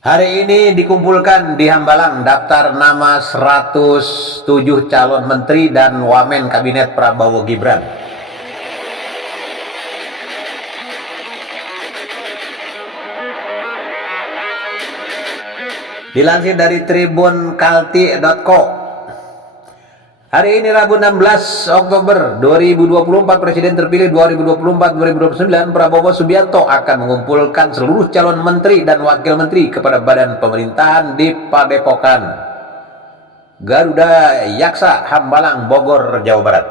Hari ini dikumpulkan di Hambalang daftar nama 107 calon menteri dan wamen kabinet Prabowo Gibran. Dilansir dari tribunkalti.co, hari ini Rabu 16 Oktober 2024, Presiden terpilih 2024-2029 Prabowo Subianto akan mengumpulkan seluruh calon menteri dan wakil menteri kepada Badan Pemerintahan di Padepokan Garuda Yaksa, Hambalang, Bogor, Jawa Barat.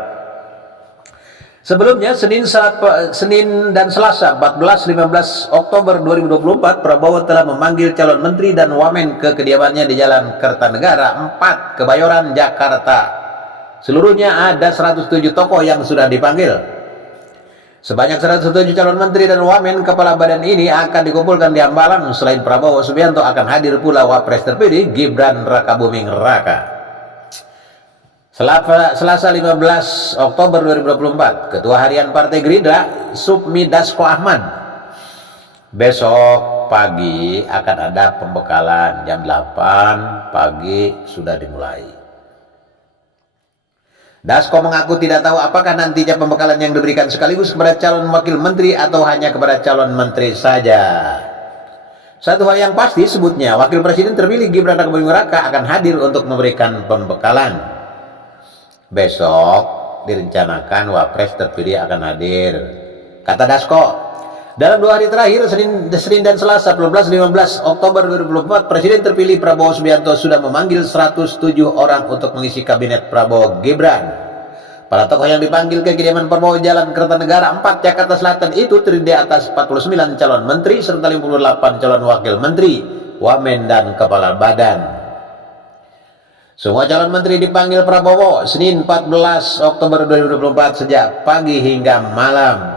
Sebelumnya, Senin dan Selasa 14-15 Oktober 2024, Prabowo telah memanggil calon menteri dan wamen ke kediamannya di Jalan Kertanegara 4, Kebayoran, Jakarta. Seluruhnya ada 107 tokoh yang sudah dipanggil. Sebanyak 107 calon menteri dan wamen kepala badan ini akan dikumpulkan di Hambalang. Selain Prabowo Subianto, akan hadir pula Wapres terpilih Gibran Rakabuming Raka. Selasa 15 Oktober 2024, Ketua Harian Partai Gerindra Supmi Dasko Ahmad, besok pagi akan ada pembekalan jam 8 pagi sudah dimulai. Dasko mengaku tidak tahu apakah nantinya pembekalan yang diberikan sekaligus kepada calon wakil menteri atau hanya kepada calon menteri saja. Satu hal yang pasti, sebutnya wakil presiden terpilih Gibran Rakabuming Raka akan hadir untuk memberikan pembekalan. Besok direncanakan Wapres terpilih akan hadir, kata Dasko. Dalam 2 hari terakhir, Senin dan Selasa 14-15 Oktober 2024, Presiden terpilih Prabowo Subianto sudah memanggil 107 orang untuk mengisi kabinet Prabowo Gibran. Para tokoh yang dipanggil ke kediaman Prabowo Jalan Kertanegara 4, Jakarta Selatan itu terdiri atas 49 calon menteri serta 58 calon wakil menteri, wamen, dan kepala badan. Semua calon menteri dipanggil Prabowo Senin 14 Oktober 2024 sejak pagi hingga malam.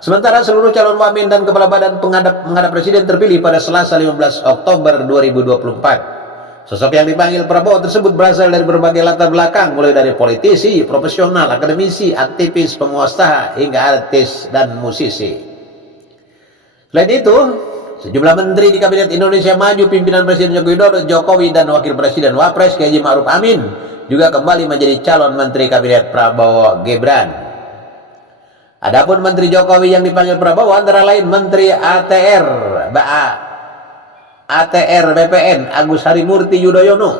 Sementara seluruh calon wamen dan kepala badan menghadap presiden terpilih pada Selasa 15 Oktober 2024. Sosok yang dipanggil Prabowo tersebut berasal dari berbagai latar belakang, mulai dari politisi, profesional, akademisi, aktivis, pengusaha, hingga artis dan musisi. Selain itu, sejumlah menteri di Kabinet Indonesia Maju pimpinan Presiden Joko Widodo, Jokowi, dan Wakil Presiden Wapres Kiai Ma'ruf Amin juga kembali menjadi calon menteri Kabinet Prabowo Gibran. Adapun Menteri Jokowi yang dipanggil Prabowo antara lain Menteri ATR BPN Agus Harimurti Yudhoyono,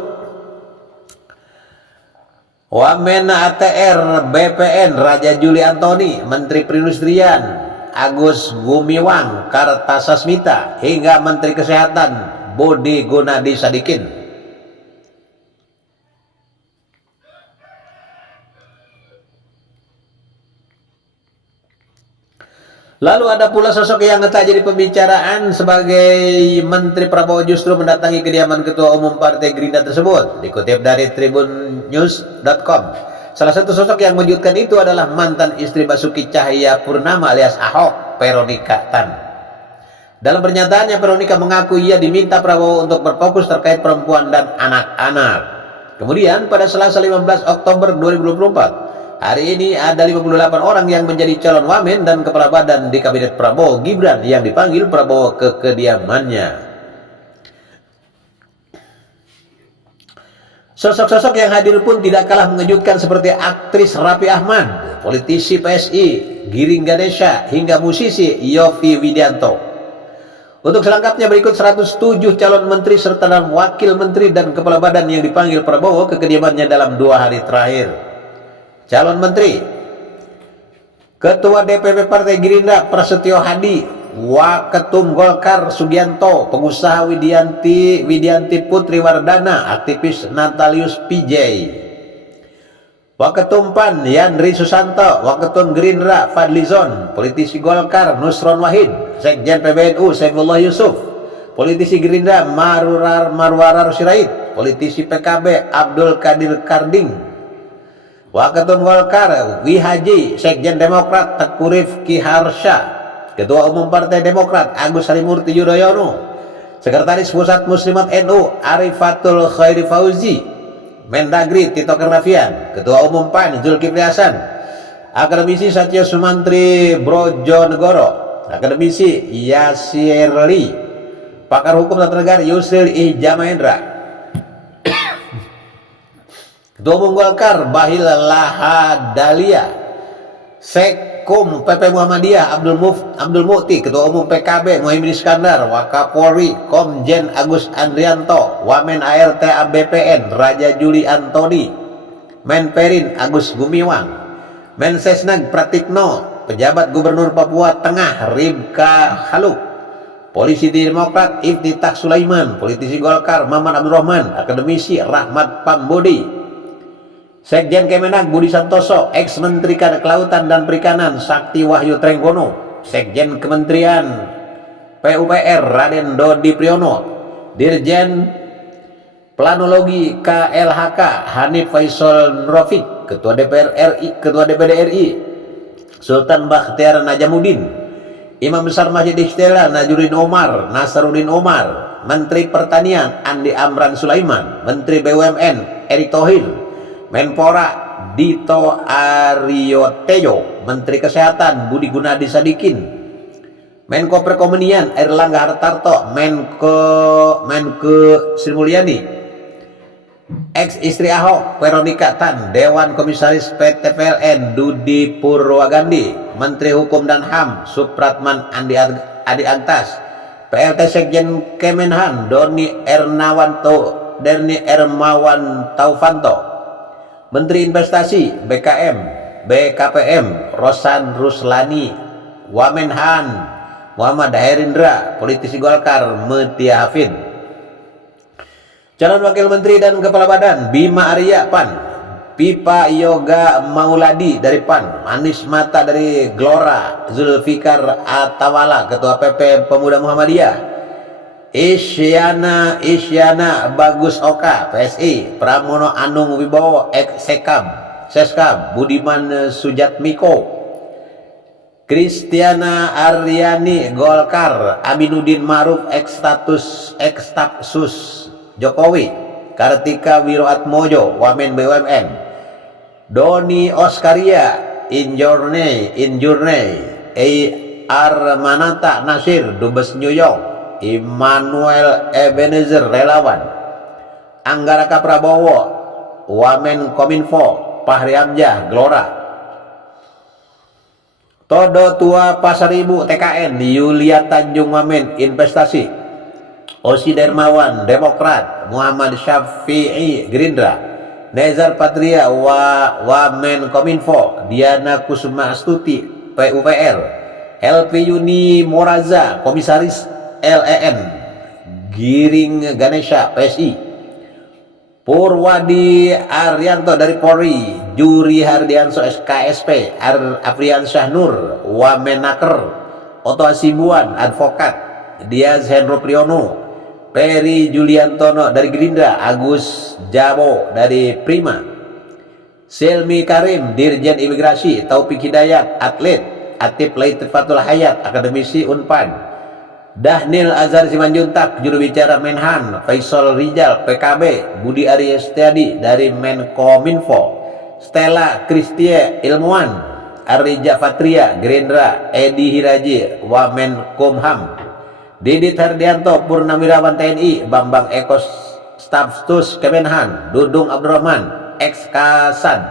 Wamen ATR BPN Raja Juli Antoni, Menteri Perindustrian Agus Gumiwang Kartasasmita, hingga Menteri Kesehatan Budi Gunadi Sadikin. Lalu ada pula sosok yang tak jadi pembicaraan sebagai Menteri Prabowo justru mendatangi kediaman Ketua Umum Partai Gerindra tersebut. Dikutip dari tribunnews.com, salah satu sosok yang mengejutkan itu adalah mantan istri Basuki Cahayapurnama alias Ahok, Veronica Tan. Dalam pernyataannya, Veronica mengaku ia diminta Prabowo untuk berfokus terkait perempuan dan anak-anak. Kemudian pada Selasa 15 Oktober 2024, hari ini ada 58 orang yang menjadi calon wamen dan kepala badan di kabinet Prabowo Gibran yang dipanggil Prabowo ke kediamannya. Sosok-sosok yang hadir pun tidak kalah mengejutkan seperti aktris Raffi Ahmad, politisi PSI Giring Ganesha, hingga musisi Yovie Widianto. Untuk selengkapnya berikut 107 calon menteri serta wakil menteri dan kepala badan yang dipanggil Prabowo ke kediamannya dalam 2 hari terakhir. Calon menteri: Ketua DPP Partai Gerindra Prasetyo Hadi, Waketum Golkar Sugianto, pengusaha Widianti Putri Wardana, aktivis Natalius PJ. Waketum PAN Yandri Susanto, Waketum Gerindra Fadlizon, politisi Golkar Nusron Wahid, Sekjen PBNU Saifullah Yusuf, politisi Gerindra Marwarar Sirait, politisi PKB Abdul Qadir Karding, Waketum Golkar Wihaji, Sekjen Demokrat Teku Rifki Harsha, Ketua Umum Partai Demokrat Agus Harimurti Yudhoyono, Sekretaris Pusat Muslimat NU Arifatul Khairi Fauzi, Mendagri Tito Karnavian, Ketua Umum PAN Zulkifli Hasan, Akademisi Satya Sumantri Brojonegoro, Akademisi Yasirli, Pakar Hukum Tata Negara Yusril Iza Mahendra. Ketua Umum Golkar Bahlil Lahadalia. Sekkum PP Muhammadiyah Abdul Mukti. Ketua Umum PKB Muhaimin Iskandar. Wakapolri Komjen Agus Andrianto. Wamen ART ABPN Raja Juli Antoni. Menperin Agus Gumiwang. Mensesnag Pratikno. Pejabat Gubernur Papua Tengah Ribka Haluk. Polisi Demokrat Iftitah Sulaiman. Politisi Golkar Maman Abdurrahman. Akademisi Rahmat Pambodi. Sekjen Kemenag Budi Santoso. Ex-Menteri Kelautan dan Perikanan Sakti Wahyu Trenggono. Sekjen Kementerian PUPR Raden Dodi Priyono. Dirjen Planologi KLHK Hanif Faisal Nurofik. Ketua DPD RI Sultan Bakhtiar Najamuddin. Imam Besar Masjid Istiqlal Najuddin Omar Nasaruddin Omar. Menteri Pertanian Andi Amran Sulaiman. Menteri BUMN Erick Thohir. Menpora Dito Aryo Tejo. Menteri Kesehatan Budi Gunadi Sadikin. Menko Perekonomian Erlangga Hartarto. Menko Sri Mulyani. Ex istri Ahok Veronica Tan. Dewan Komisaris PT PLN Dudi Purwagandi. Menteri Hukum dan HAM Supratman Adi Aktas. PLT Sekjen Kemenhan Doni Ermawan Taufanto. Menteri Investasi BKPM Rosan Ruslani. Wamenhan Muhammad Herindra. Politisi Golkar Mutia Hafid. Calon Wakil Menteri dan Kepala Badan Bima Arya PAN. Pipa Yoga Mauladi dari PAN. Anies Mata dari Gelora. Zulfikar Atawala Ketua PP Pemuda Muhammadiyah. Isyana Bagus Oka PSI. Pramono Anung Wibowo Seskab. Budiman Sujatmiko. Kristiana Aryani Golkar. Aminuddin Ma'ruf Ekstapsus Jokowi. Kartika Wiroatmojo Wamen BUMN. Doni Oskaria Injurne Armanata Nasir Dubes New York. Immanuel Ebenezer Relawan. Anggaraka Prabowo Wamen Kominfo. Fahri Hamzah Gelora. Todo Tua Pasar Ibu TKN Yulia Tanjung Wamen Investasi. Osi Dermawan Demokrat. Muhammad Syafi'i Gerindra. Nezar Patria Wamen Kominfo. Diana Kusuma Astuti PUPR. LP Yuni Moraza Komisaris LEN. Giring Ganesha PSI. Purwadi Arianto dari Polri. Juri Hardianso KSP. Afriansyah Nur Wamenaker. Oto Hasibuan Advokat. Diaz Hendro Priyono. Peri Juliantono dari Gerindra. Agus Jabo dari Prima. Selmi Karim Dirjen Imigrasi. Taufik Hidayat Atlet. Atif Laitifatul Hayat Akademisi Unpad. Dahnil Azhar Simanjuntak juru bicara Menhan. Faisal Rizal PKB. Budi Ari Setiadi dari Menkominfo. Stella Kristie Ilmuwan. Arija Fatria Gerindra. Edi Hiraji Wamenkumham. Didit Hardianto Purnawirawan TNI. Bambang Eko Stafsus Kemenhan. Dudung Abdurrahman ex Kasad.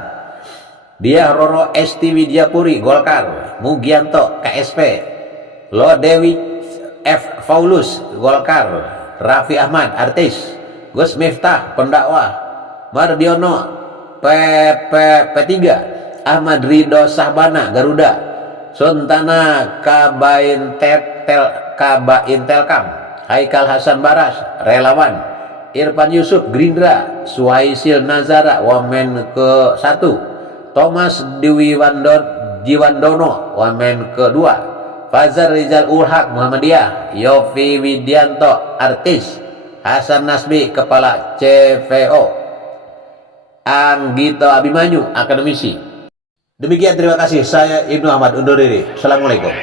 Diah Roro Esti Widyapuri Golkar. Mugianto KSP. Lodewi F. Faulus Golkar. Raffi Ahmad artis. Gus Miftah pendakwah. Mardiono P3. Ahmad Ridho Sahbana Garuda. Suntana Kabaintelkam. Haikal Hasan Baras Relawan. Irfan Yusuf Gerindra. Suhaisil Nazara Wamen ke-1. Thomas Jiwandono Wamen ke-2. Fazar Rizal Ulhaq Muhammadiyah. Yofi Widianto artis. Hasan Nasbi Kepala CVO. Anggito Abimanyu akademisi. Demikian, terima kasih. Saya Ibnu Ahmad undur diri. Assalamualaikum.